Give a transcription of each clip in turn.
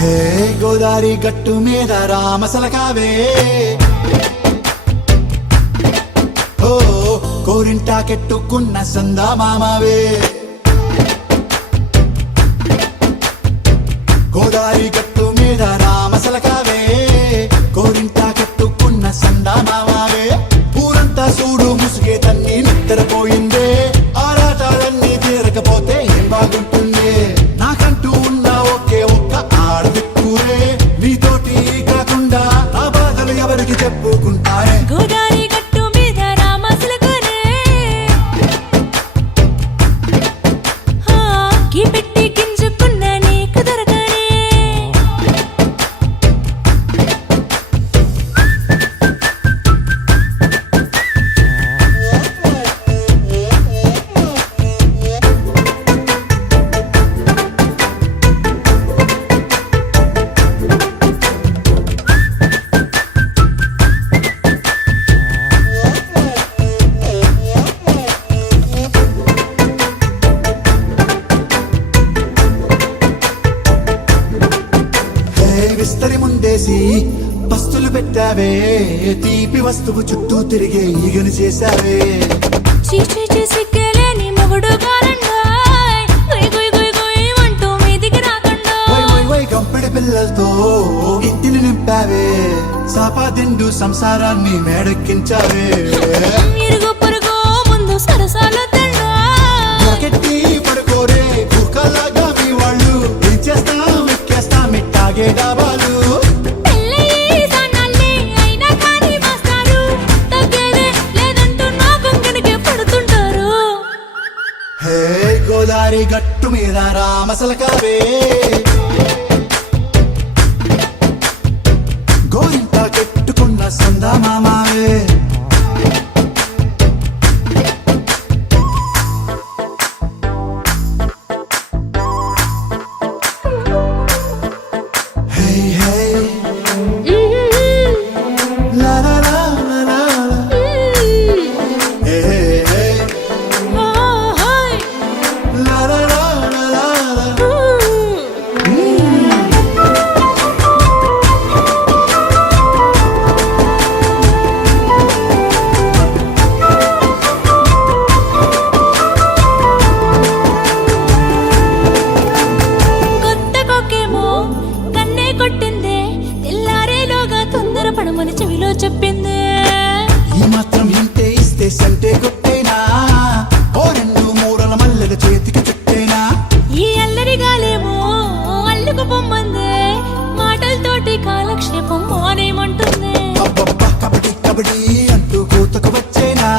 హే గోదారి గట్టు మీద రామసలకావే ఓ కోరింటాకెట్టుకున్న సందా మామావే గోదారి గట్టు మీద రామసలకావే కోరింటాకెట్టుకున్న సందా మామావే ఊరంతా చూడు ముసుగే తన్ని నిద్రపోయిందే ఆరాటాలన్నీ తీరకపోతే ఏం బాగుంటుంది నాకంటూ ఉన్న ఒకే ఒక్క ఆడదిక్కురే నీతోటి కాకుండా ఆ బాధలు ఎవరికి చెప్పుకుంటారే గోదారి గట్టు మీద రామసలకానే కీ పెట్టి గింజుకున్న నీకు దొరకనే విస్తరి ముందేసి పస్తులు పెట్టావే తీపి వస్తువు చుట్టూ తిరిగే ఈగను చేశావే చీచీ చేసి కేలేని మొగుడు గారండాయ్ గుయ్ గుయ్ గుయ్ గుయ్ అంటూ మీదికి రాకుండా వై వై వై గంపెడి పిల్లలతో ఇంటిని నింపావే సాపాదిండు సంసారాన్ని మేడెక్కించావే ఇరుగు పొరుగు ముందు సరసాలు గట్టి పడుకోరే కుక్కలాగా మీ వాళ్ళు ఏం చేస్తాం ఎక్కేస్తాం ఇట్టాగే డాబాలు హే గోదారి గట్టు మీద రామసలకావే గోరింటా కెట్టుకున్న సందా మామావే పడమని చెవిలో చెప్పింది ఈ మాత్రం ఇంటే ఇస్తే సంటే కొట్టేనా ఓ రెండు మూరల మల్లెల చేతికి చుట్టేనా ఈ అల్లరి గాలేమో అల్లుకు పొమ్మందే మాటలతోటి కాలక్షేపం మానేమంటుంది అబ్బబ్బా కబడ్డీ కబడ్డీ అంటూ కూతకు వచ్చేనా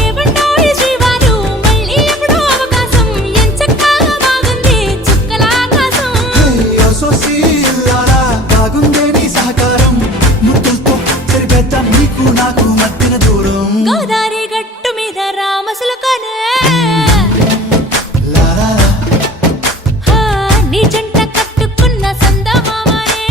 ఏమంటావు శ్రీవారు మళ్ళీ ఎప్పుడో అవకాశం ఎంచక్కా బాగుంది చుక్కల ఆకాశం సోసి బాగుందే నీ సహకారం ముద్దులతో సరిపెద్దాం నీకు నాకు మధ్యన దూరం గోదారి గట్టు మీద రామసలకానే నీ జంట కట్టుకున్న సందా మామానే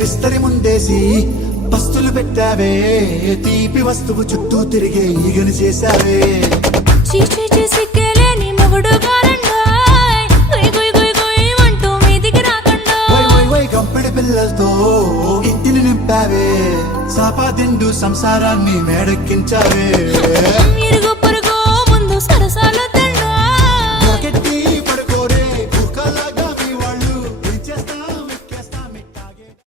విస్తరి ముందేసి పస్తులు పెట్టావే తీపి వస్తువు చుట్టూ తిరిగే ఈగను చేశావే చీచీ చేసి కేలేని మొగుడు గారండాయ్ గుయ్ గుయ్ గుయ్ గుయ్ అంటూ మీదికి రాకుండా వై వై వై గంపెడి పిల్లలతో ఇంటిని నింపావే సాపాదిండు సంసారాన్ని మేడెక్కించావే